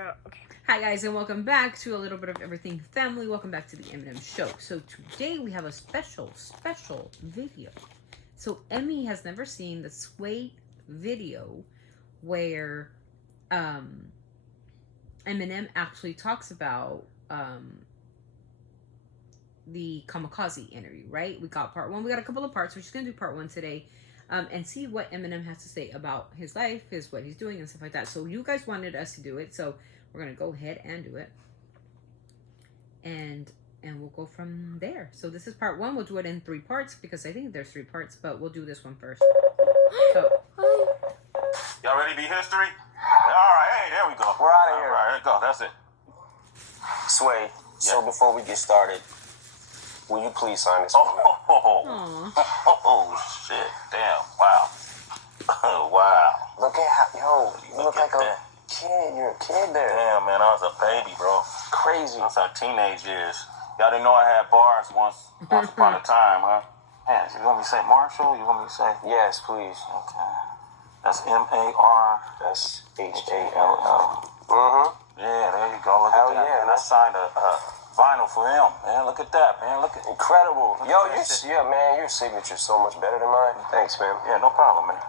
go. Okay. Hi guys, and welcome back to a little bit of everything family. Welcome back to the Eminem show. So today we have a special video. So Emmy has never seen the Sway video where Eminem actually talks about the Kamikaze interview, right? We got part one. We got a couple of parts. We're just gonna do part one today. And see what Eminem has to say about his life, what he's doing, and stuff like that. So you guys wanted us to do it, so we're gonna go ahead and do it, and we'll go from there. So this is part one. We'll do it in 3 parts because I think there's 3 parts, but we'll do this one first. So, y'all ready to be history? All right, hey, there we go. We're out of here. All right, there you go. That's it. Sway, so before we get started, will you please sign this? Oh, shit. Damn. Wow. Wow. Look at how, you look like a kid. You're a kid there. Damn, man, I was a baby, bro. Crazy. That's our teenage years. Y'all didn't know I had bars once upon a time, huh? Man, you want me to say Marshall? You want me to say? Yes, please. Okay. That's M-A-R. That's H-A-L-L. Mm-hmm. Yeah, there you go. Look Hell at that. yeah. And I signed a vinyl for him, man. Look at that, man. Look at incredible. Look Yo, at your signature's so much better than mine. Thanks, man. Yeah, no problem, man.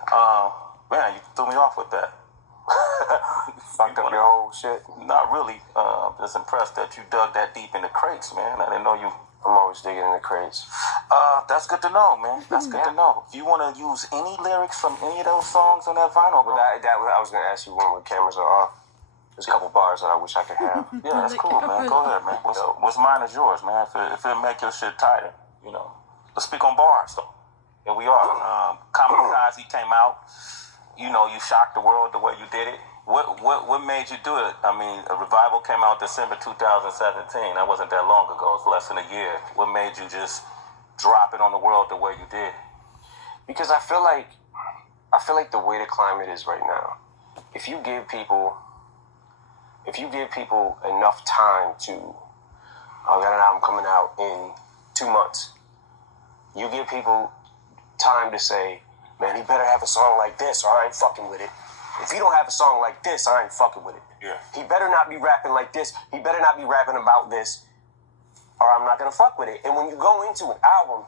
Man, you threw me off with that. Fucked up your whole shit. Not really. Just impressed that you dug that deep in the crates, man. I didn't know you. I'm always digging in the crates. That's good to know, man. That's good to know. If you want to use any lyrics from any of those songs on that vinyl, But I was gonna ask you when the cameras are off. There's a couple bars that I wish I could have. Yeah, that's cool, man. Go ahead, man. What's mine is yours, man. If it make your shit tighter, you know. Let's speak on bars, though. Here we are. Kamikaze came out. You know, you shocked the world the way you did it. What made you do it? I mean, a Revival came out December 2017. That wasn't that long ago. It's less than a year. What made you just drop it on the world the way you did? Because I feel like the way the climate is right now, if you give people enough time to, I got an album coming out in 2 months. You give people time to say, man, he better have a song like this or I ain't fucking with it. If he don't have a song like this, I ain't fucking with it. Yeah. He better not be rapping like this. He better not be rapping about this or I'm not gonna fuck with it. And when you go into an album,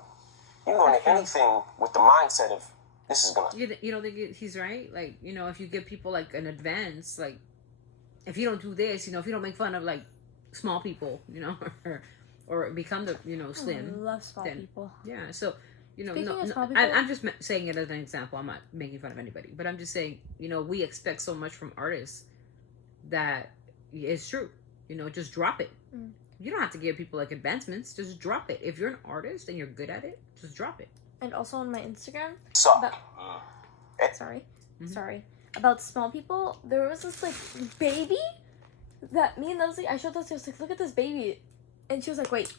you go into anything with the mindset of this is gonna... You don't think he's right? Like, you know, if you give people like an advance, like, if you don't do this, you know, if you don't make fun of like small people, you know, or become the, you know, slim. I love small people. Yeah. So, you know, Small people, I'm just saying it as an example. I'm not making fun of anybody, but I'm just saying, you know, we expect so much from artists that it's true. You know, just drop it. You don't have to give people like advancements. Just drop it. If you're an artist and you're good at it, just drop it. And also on my Instagram. Suck. Sorry. About small people, there was this like baby that me and Leslie, I showed Leslie, I was like, look at this baby. And she was like, wait,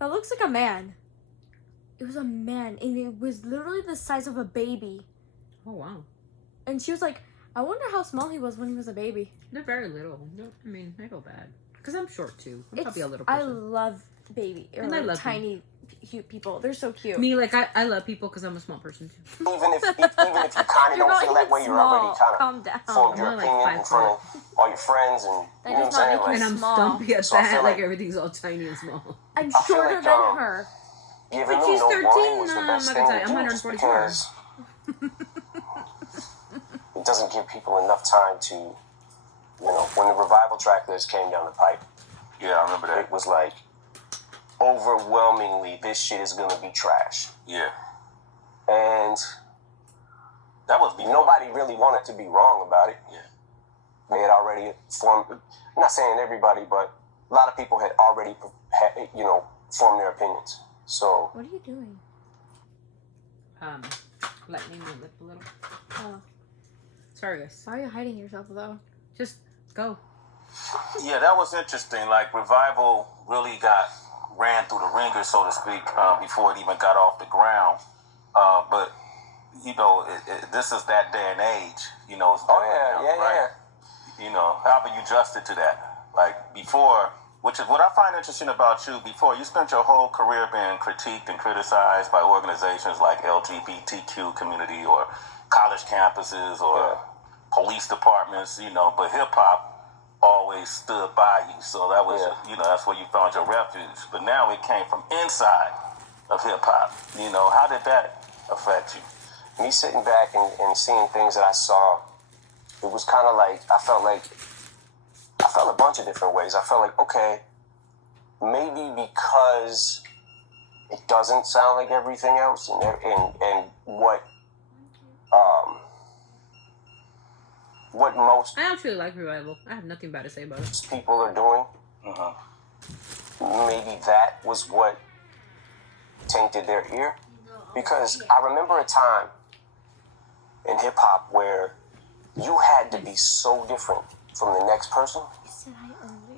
that looks like a man. It was a man, and it was literally the size of a baby. Oh, wow. And she was like, I wonder how small he was when he was a baby. They're very little. I mean, I feel bad. Because I'm short, too. I'm probably a little person. I love baby. Or and I love tiny, cute people. They're so cute. Me, like, I love people because I'm a small person, too. Even if you kind of don't feel that way, you're already kind of formed your opinion in front of all your friends, and you know what I'm saying? Like, and I'm stumpy at that, like everything's all tiny and small. I'm shorter than her. Giving But them she's no 13, warning was the I'm best not thing gonna to tell you, do, I'm just 144. because it doesn't give people enough time to, you know, when the Revival track list came down the pipe. Yeah, I remember that. It was like, overwhelmingly, this shit is gonna be trash. Yeah. And that was before. Nobody really wanted to be wrong about it. Yeah. They had already formed, I'm not saying everybody, but a lot of people had already, you know, formed their opinions. So. What are you doing? Lightening my lip a little. Oh. Sorry, guys. Why are you hiding yourself, though? Just go. Yeah, that was interesting. Like, Revival really ran through the ringer, so to speak, before it even got off the ground. But, you know, this is that day and age, you know. Yeah. You know, how have you adjusted to that? Like, before, which is what I find interesting about you, before you spent your whole career being critiqued and criticized by organizations like LGBTQ community or college campuses or police departments, you know, but hip-hop, always stood by you. So that was, that's where you found your refuge. But now it came from inside of hip hop. How did that affect you? Me sitting back and seeing things that I saw, it was kind of like, I felt a bunch of different ways. I felt like, okay, maybe because it doesn't sound like everything else, and what most I actually like Revival. I have nothing bad to say about it. people are doing, maybe that was what tainted their ear. Because I remember a time in hip hop where you had to be so different from the next person,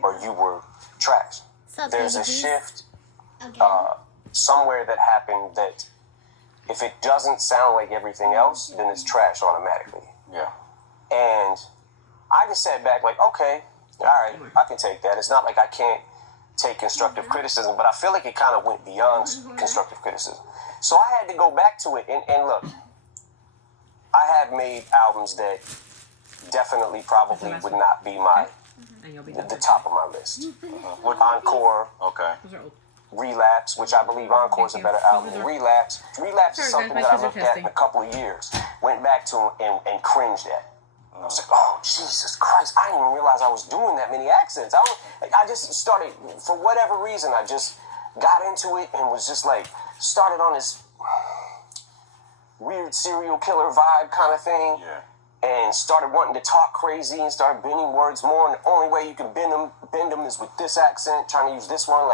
or you were trash. There's a shift somewhere that happened that if it doesn't sound like everything else, then it's trash automatically. Yeah. And I just sat back like, okay, all right, I can take that. It's not like I can't take constructive criticism, but I feel like it kind of went beyond constructive criticism. So I had to go back to it. And look, I have made albums that definitely probably would not be the top of my list. With Encore, Okay. Relapse, which I believe Encore is a better album than Relapse. Relapse is something that I looked at in a couple of years, went back to and cringed at. I was like, oh, Jesus Christ, I didn't even realize I was doing that many accents. I just started, for whatever reason, I just got into it and was just like, started on this weird serial killer vibe kind of thing. Yeah. And started wanting to talk crazy and started bending words more. And the only way you can bend them is with this accent, trying to use this one.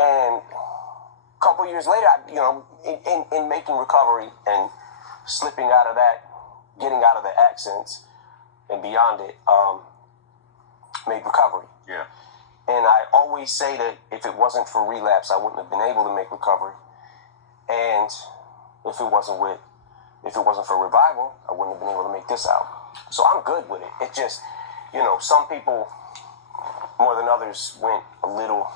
And a couple years later, in making Recovery and slipping out of that, getting out of the accents and beyond it, made Recovery. Yeah. And I always say that if it wasn't for Relapse, I wouldn't have been able to make Recovery. And if it wasn't for Revival, I wouldn't have been able to make this album. So I'm good with it. It just, some people more than others went a little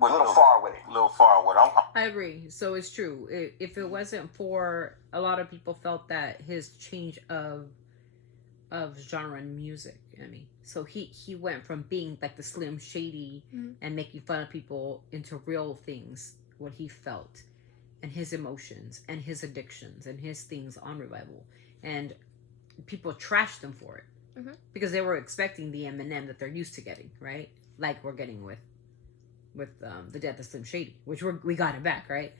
far with it. A little far with it. I agree. So it's true. If it wasn't for, a lot of people felt that his change of genre and music. So he went from being like the Slim Shady and making fun of people into real things, what he felt, and his emotions and his addictions and his things on Revival, and people trashed him for it because they were expecting the Eminem that they're used to getting, right? Like we're getting with the death of Slim Shady, which we got it back, right?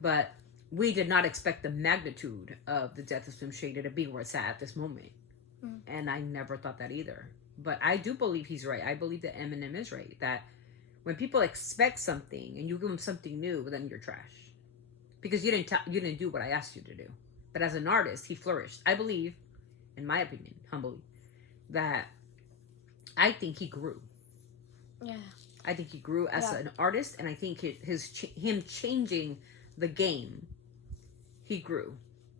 But we did not expect the magnitude of the death of Slim Shady to be where it's at this moment. And I never thought that either. But I do believe he's right. I believe that Eminem is right. That when people expect something and you give them something new, then you're trash. Because you didn't do what I asked you to do. But as an artist, he flourished. I believe, in my opinion, humbly, that I think he grew. Yeah. I think he grew as an artist, and I think him changing the game, he grew.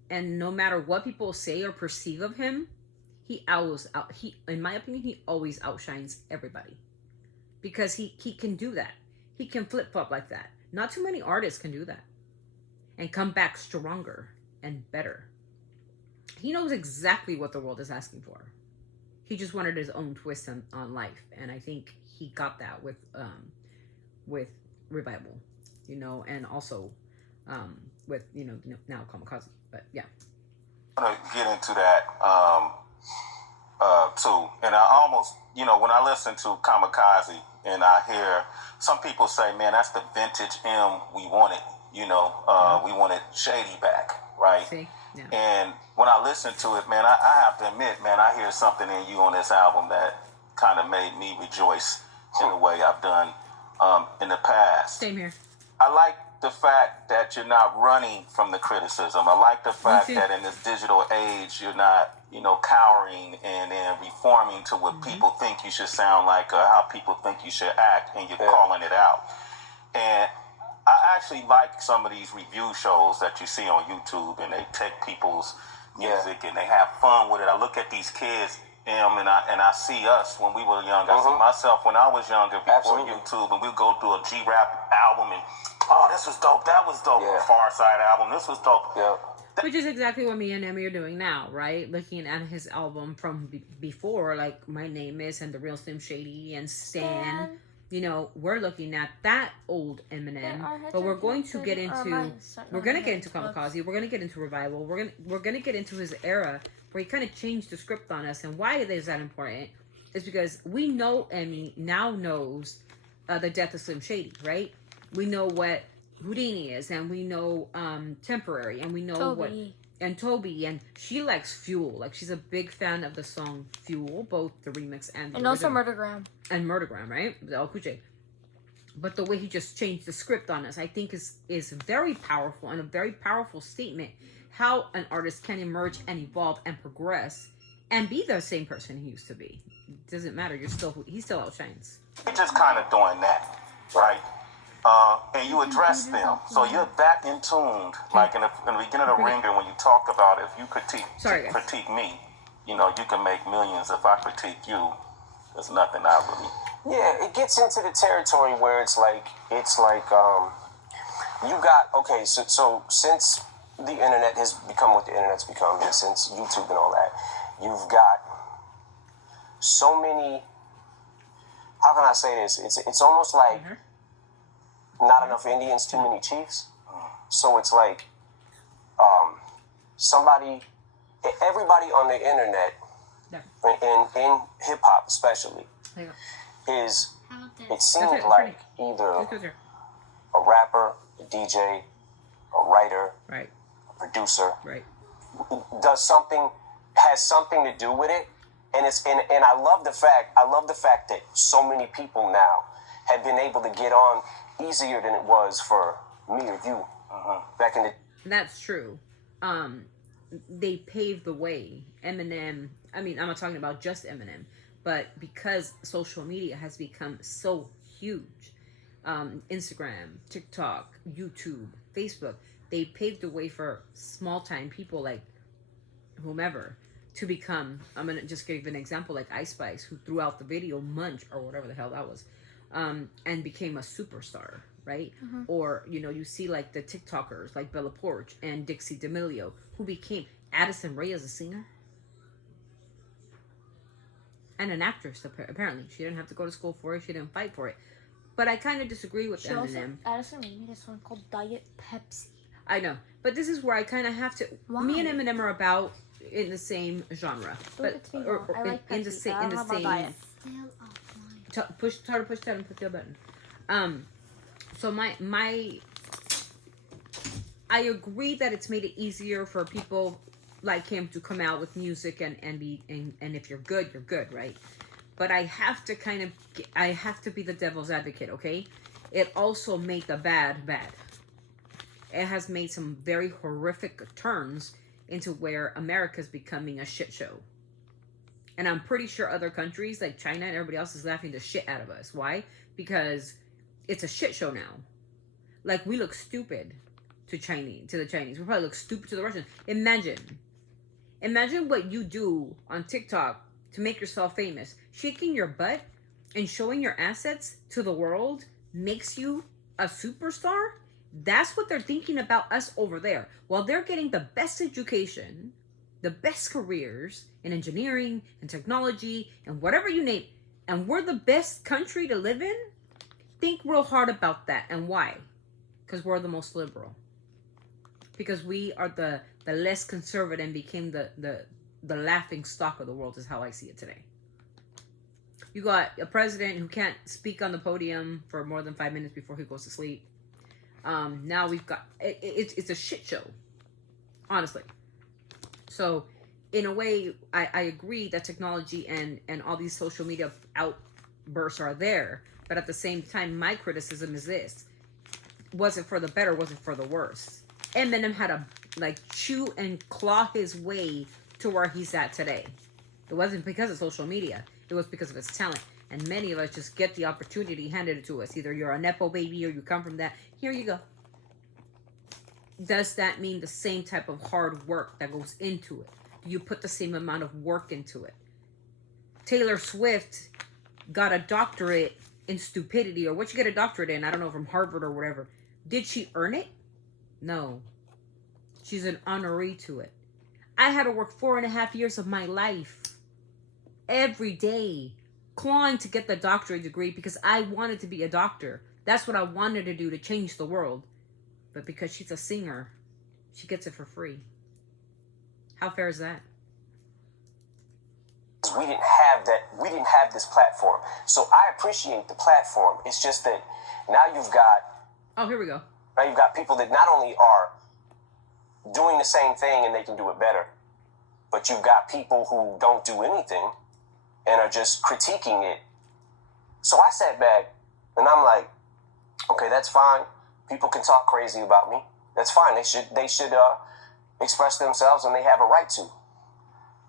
And no matter what people say or perceive of him, in my opinion, he always outshines everybody. Because he can do that. He can flip-flop like that. Not too many artists can do that. And come back stronger and better. He knows exactly what the world is asking for. He just wanted his own twist on life. And I think he got that with Revival, and also with, now Kamikaze. But yeah. I'm going to get into that too. And I almost, when I listen to Kamikaze and I hear some people say, man, that's the vintage M we wanted. We wanted Shady back, right? See? Yeah. And when I listen to it, man, I have to admit, man, I hear something in you on this album that kind of made me rejoice in the way I've done in the past. Same here. I like the fact that you're not running from the criticism. I like the fact that in this digital age, you're not, cowering and then reforming to what people think you should sound like or how people think you should act, and you're calling it out. And I actually like some of these review shows that you see on YouTube, and they take people's music and they have fun with it. I look at these kids, and I see us when we were young. I see myself when I was younger before YouTube, and we'd go through a G-Rap album and, oh, this was dope, that was dope. Far Side album, this was dope. Yeah. Which is exactly what me and Emmy are doing now, right? Looking at his album from before, like My Name Is and The Real Slim Shady and Stan. You know, we're looking at that old Eminem, but we're going to get into Kamikaze. We're gonna get into Revival. We're gonna get into his era where he kind of changed the script on us. And why is that important? Is because we know Emmy now knows the death of Slim Shady, right? We know what Houdini is, and we know Temporary, and we know Toby, and she likes Fuel. Like, she's a big fan of the song Fuel, both the remix and the original. Also Murdergram. And Murdergram, right? The El Kuche. But the way he just changed the script on us, I think is very powerful, and a very powerful statement how an artist can emerge and evolve and progress and be the same person he used to be. It doesn't matter. He still outshines. You're just kind of doing that, right? And you address them. So you're that in tuned. Like in the beginning of the Ringer, when you talk about if you critique me, you know, you can make millions. If I critique you, there's nothing I really... Yeah, it gets into the territory where it's like you got, okay, so since the internet has become what the internet's become, and since YouTube and all that, you've got so many, how can I say this? It's almost like not enough Indians, too many chiefs. So it's like everybody on the internet, in hip hop especially, it seems like either a rapper, a DJ, a writer, right, a producer, right, has something to do with it, and I love the fact that so many people now have been able to get on easier than it was for me or you back in the... That's true. They paved the way. Eminem, I mean, I'm not talking about just Eminem, but because social media has become so huge, Instagram, TikTok, YouTube, Facebook, they paved the way for small-time people like whomever to become, I'm going to just give an example, like Ice Spice, who threw out the video Munch, or whatever the hell that was, and became a superstar, right? Or, you know, you see like the TikTokers, like Bella Poarch and Dixie D'Amelio, who became Addison Rae as a singer. And an actress, apparently. She didn't have to go to school for it. She didn't fight for it. But I kind of disagree with Eminem. Addison Rae made a song called Diet Pepsi. I know. But this is where I kind of have to... Why? Me and Eminem are about in the same genre. But I like Pepsi. in the same... Try to push that and put the button. So I agree that it's made it easier for people like him to come out with music and if you're good, right? But I have to be the devil's advocate, okay? It also made the bad. It has made some very horrific turns into where America's becoming a shit show. And I'm pretty sure other countries like China and everybody else is laughing the shit out of us. Why? Because it's a shit show now. Like, we look stupid to the Chinese. We probably look stupid to the Russians. Imagine what you do on TikTok to make yourself famous. Shaking your butt and showing your assets to the world makes you a superstar? That's what they're thinking about us over there. While they're getting the best education, the best careers in engineering and technology and whatever you name, and we're the best country to live in, think real hard about that. And why? Because we're the most liberal. Because we are the less conservative and became the laughing stock of the world is how I see it today. You got a president who can't speak on the podium for more than 5 minutes before he goes to sleep. Now we've got... It's a shit show. Honestly. So, in a way, I agree that technology and all these social media outbursts are there. But at the same time, my criticism is this. Was it for the better? Was it for the worse? Eminem had to chew and claw his way to where he's at today. It wasn't because of social media. It was because of his talent. And many of us just get the opportunity handed it to us. Either you're a Nepo baby or you come from that. Here you go. Does that mean the same type of hard work that goes into it? Do you put the same amount of work into it? Taylor Swift got a doctorate in stupidity, or what you get a doctorate in, I don't know, from Harvard or whatever. Did she earn it? No. She's an honoree to it. I had to work 4.5 years of my life every day clawing to get the doctorate degree because I wanted to be a doctor. That's what I wanted to do, to change the world. But because she's a singer, she gets it for free. How fair is that? We didn't have that. We didn't have this platform. So I appreciate the platform. It's just that now you've got. Oh, here we go. Now you've got people that not only are doing the same thing and they can do it better, but you've got people who don't do anything and are just critiquing it. So I sat back and I'm like, okay, that's fine. People can talk crazy about me. That's fine. They should express themselves, and they have a right to.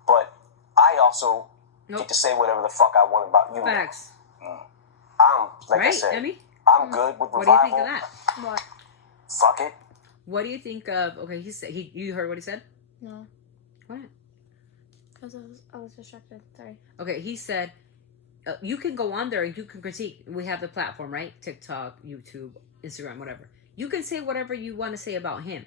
But I also get to say whatever the fuck I want about you. Facts. I'm like I Right, said, Emmy? I'm good with What do you revival. think of that? What? Fuck it. What do you think of? Okay, you heard what he said? No. What? Because I was distracted. Sorry. Okay, he said you can go on there and you can critique. We have the platform, right? TikTok, YouTube, Instagram, whatever. You can say whatever you want to say about him.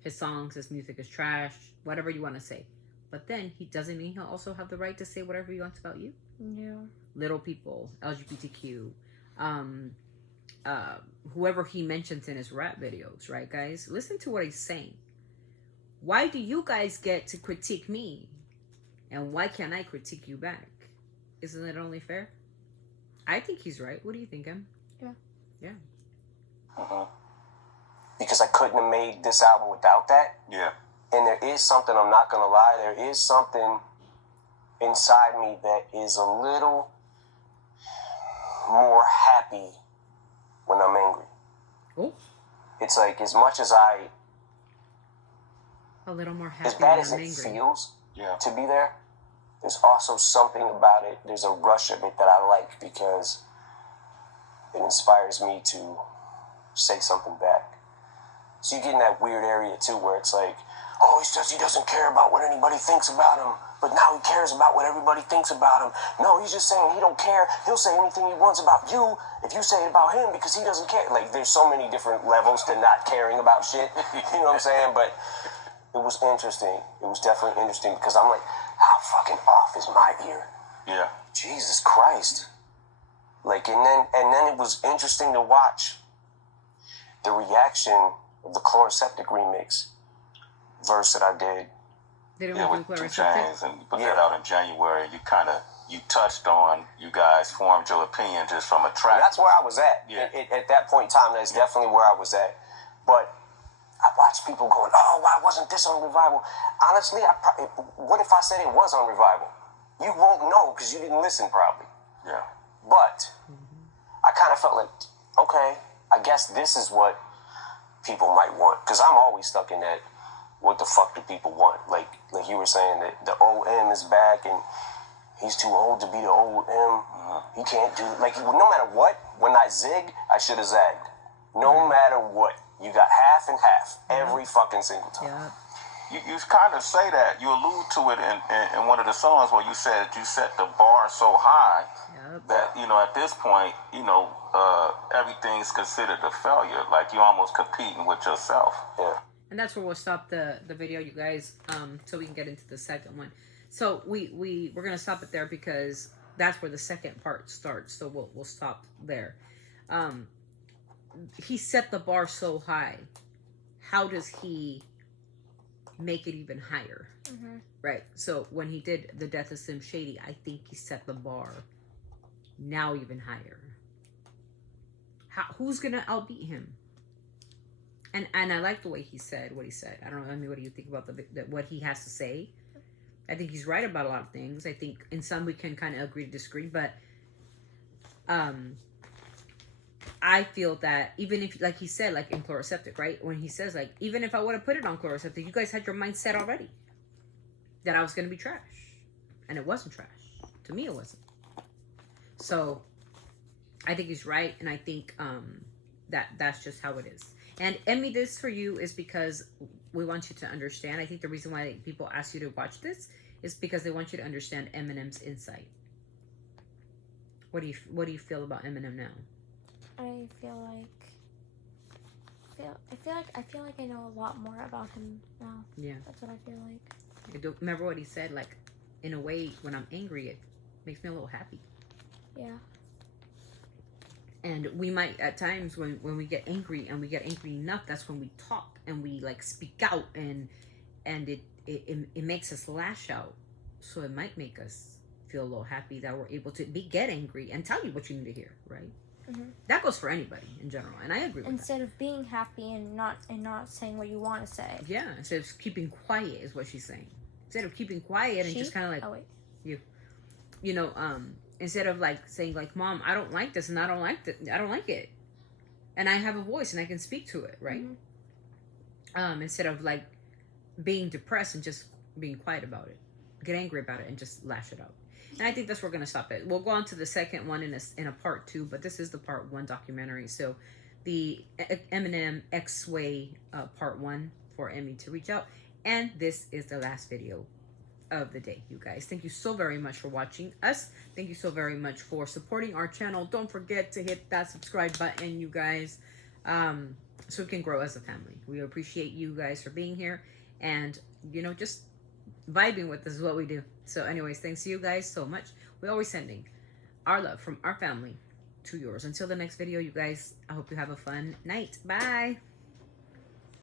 His songs, his music is trash, whatever you want to say. But then he doesn't mean he'll also have the right to say whatever he wants about you. Yeah. Little people, LGBTQ, whoever he mentions in his rap videos, right, guys? Listen to what he's saying. Why do you guys get to critique me? And why can't I critique you back? Isn't it only fair? I think he's right. What do you think, Em? Yeah. Yeah. Because I couldn't have made this album without that. Yeah. And there is something, I'm not going to lie, there is something inside me that is a little more happy when I'm angry. Oh. It's like, as much as A little more happy as bad when as I'm it angry. feels Yeah. to be there, there's also something about it, there's a rush of it that I like because it inspires me to say something back. So you get in that weird area too where it's like, oh, he says he doesn't care about what anybody thinks about him, but now he cares about what everybody thinks about him. No, he's just saying he don't care. He'll say anything he wants about you if you say it about him because he doesn't care. Like, there's so many different levels to not caring about shit. You know what I'm saying? But it was interesting. It was definitely interesting because I'm like, how fucking off is my ear? Yeah. Jesus Christ. Like, and then it was interesting to watch the reaction of the Chloroseptic remix verse that I did. Didn't Yeah, we with do 2 Chloroseptic? Chainz, and you put that out in January. You touched on, you guys formed your opinion just from a track. And that's where I was at. Yeah. At that point in time, that's definitely where I was at. But I watched people going, oh, why wasn't this on Revival? Honestly, what if I said it was on Revival? You won't know because you didn't listen probably. Yeah. But I kind of felt like, okay, I guess this is what people might want. Because I'm always stuck in that, what the fuck do people want? Like you were saying, that the old M is back and he's too old to be the old M. He can't do, like, no matter what, when I zig, I should have zagged. No matter what. You got half and half every fucking single time. Yeah. You kind of say that. You allude to it in one of the songs where you said you set the bar so high that, at this point, everything's considered a failure. Like you're almost competing with yourself. Yeah. And that's where we'll stop the video, you guys, so we can get into the second one. So we're gonna stop it there because that's where the second part starts. So we'll stop there. He set the bar so high. How does he make it even higher? Mm-hmm. Right. So when he did The Death of Slim Shady, I think he set the bar now even higher. Who's gonna outbeat him? And I like the way he said what he said. I don't know, I mean, what do you think about what he has to say? I think he's right about a lot of things. I think in some we can kind of agree to disagree, but I feel that even if, like he said, like in Chloroseptic, right? When he says, like, even if I would have put it on Chloroseptic, you guys had your mind set already that I was going to be trash. And it wasn't trash. To me, it wasn't. So I think he's right. And I think that's just how it is. And Emmy, this for you is because we want you to understand. I think the reason why people ask you to watch this is because they want you to understand Eminem's insight. What do you feel about Eminem now? I feel like I feel like I know a lot more about him now. Yeah. That's what I feel like. I don't remember what he said. Like, in a way, when I'm angry, it makes me a little happy. Yeah. And we might, at times, when we get angry and we get angry enough, that's when we talk and we like speak out, and it makes us lash out. So it might make us feel a little happy that we're able to get angry and tell you what you need to hear, right? Mm-hmm. That goes for anybody in general, and I agree with Instead of being happy and not saying what you want to say. that. Yeah, instead of keeping quiet is what she's saying. Instead of keeping quiet and just kind of like, oh wait, you know, instead of like saying like, Mom, I don't like this and I don't like it, and I have a voice and I can speak to it, right? Mm-hmm. Instead of like being depressed and just being quiet about it, get angry about it and just lash it out. And I think that's where we're going to stop it. We'll go on to the second one in a part 2, but this is the part 1 documentary. So the Eminem X-Way part 1 for Emmy to reach out. And this is the last video of the day, you guys. Thank you so very much for watching us. Thank you so very much for supporting our channel. Don't forget to hit that subscribe button, you guys, so we can grow as a family. We appreciate you guys for being here. And, you know, just vibing with us is what we do. So anyways, thanks to you guys so much. We're always sending our love from our family to yours. Until the next video, you guys, I hope you have a fun night. Bye.